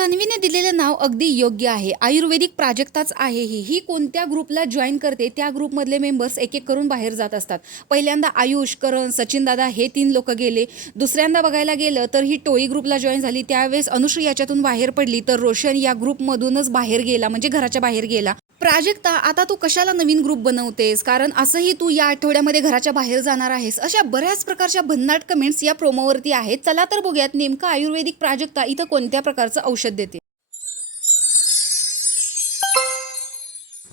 तन्वीने दिलेलं नाव अगदी योग्य आहे. आयुर्वेदिक प्राजक्ताच आहे ही कोणत्या ग्रुपला जॉईन करते त्या ग्रुपमधले मेंबर्स एक एक करून बाहेर जात असतात. पहिल्यांदा आयुष, करण, सचिन दादा हे 3 लोक गेले. दुसऱ्यांदा बघायला गेलं तर ही टोळी ग्रुपला जॉईन झाली. त्यावेळेस अनुश्री याच्यातून बाहेर पडली तर रोशन या ग्रुपमधूनच बाहेर गेला, म्हणजे घराच्या बाहेर गेला. प्राजक्ता, आता तू कशाला नवीन ग्रुप बनवतेस? कारण असंही तू या आठवड्यामध्ये घराच्या बाहेर जाणार आहेस. अशा बऱ्याच प्रकारच्या भन्नाट कमेंट्स या प्रोमोवरती आहेत. चला तर बघूयात नेमकं आयुर्वेदिक प्राजक्ता इथं कोणत्या प्रकारचं औषध देते.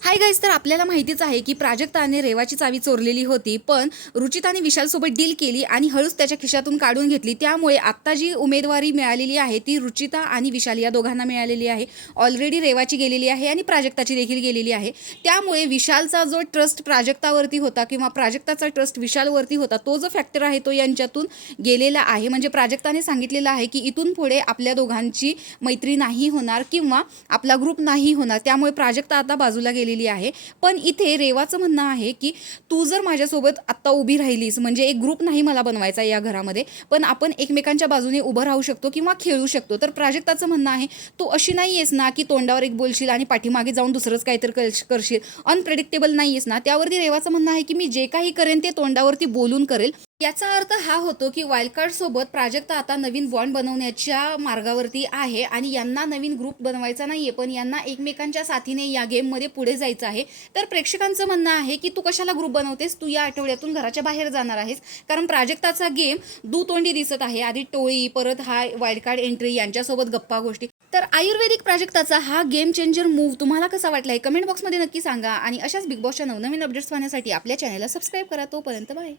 हाय गाईज, तर आपल्याला माहितीच आहे की प्राजक्ताने रेवाची चावी चोरलेली होती, पण रुचिताने विशालसोबत डील केली आणि हळूच त्याच्या खिशातून काढून घेतली. त्यामुळे आत्ता जी उमेदवारी मिळालेली आहे ती रुचिता आणि विशाल या दोघांना मिळालेली आहे. ऑलरेडी रेवाची गेलेली आहे आणि प्राजक्ताची देखील गेलेली आहे. त्यामुळे विशालचा जो ट्रस्ट प्राजक्तावरती होता किंवा प्राजक्ताचा ट्रस्ट विशालवरती होता, तो जो फॅक्टर आहे तो यांच्यातून गेलेला आहे. म्हणजे प्राजक्ताने सांगितलेलं आहे की इथून पुढे आपल्या दोघांची मैत्री नाही होणार किंवा आपला ग्रुप नाही होणार. त्यामुळे प्राजक्ता आता बाजूला गेलेली आहे. पण इथे रेवाचं म्हणणं आहे की तू जर माझ्यासोबत आत्ता उभी राहिलीस, म्हणजे एक ग्रुप नाही मला बनवायचा या घरामध्ये, पण आपण एकमेकांच्या बाजूने उभं राहू शकतो किंवा खेळू शकतो. तर प्राजक्ताचं म्हणणं आहे तू अशी नाही आहेस ना की तोंडावर एक बोलशील आणि पाठीमागे जाऊन दुसरंच काहीतरी करशील, अनप्रेडिक्टेबल नाही आहेस ना. त्यावरती रेवाचं म्हणणं आहे की मी जे काही करेन ते तोंडावरती बोलून करेल. याचा अर्थ हा होतो की वाईल्डकार्ड सोबत प्राजक्ता आता नवीन बॉन्ड बनवण्याच्या मार्गावरती आहे आणि यांना नवीन ग्रुप बनवायचा नाहीये, पण यांना एकमेकांच्या साथीने या गेममध्ये पुढे जायचं आहे. तर प्रेक्षकांचं म्हणणं आहे की तू कशाला ग्रुप बनवतेस, तू या आठवड्यातून घराच्या बाहेर जाणार आहेस. कारण प्राजक्ताचा गेम दुतोंडी दिसत आहे. आधी टोळी, परत हा वाईल्डकार्ड एंट्री, यांच्यासोबत गप्पा गोष्टी. तर आयुर्वेदिक प्राजक्ताचा हा गेम चेंजर मूव्ह तुम्हाला कसा वाटलाय कमेंट बॉक्समध्ये नक्की सांगा. आणि अशाच बिग बॉसच्या नवनवीन अपडेट्स पाहण्यासाठी आपल्या चॅनलला सबस्क्राईब करा. तोपर्यंत बाय.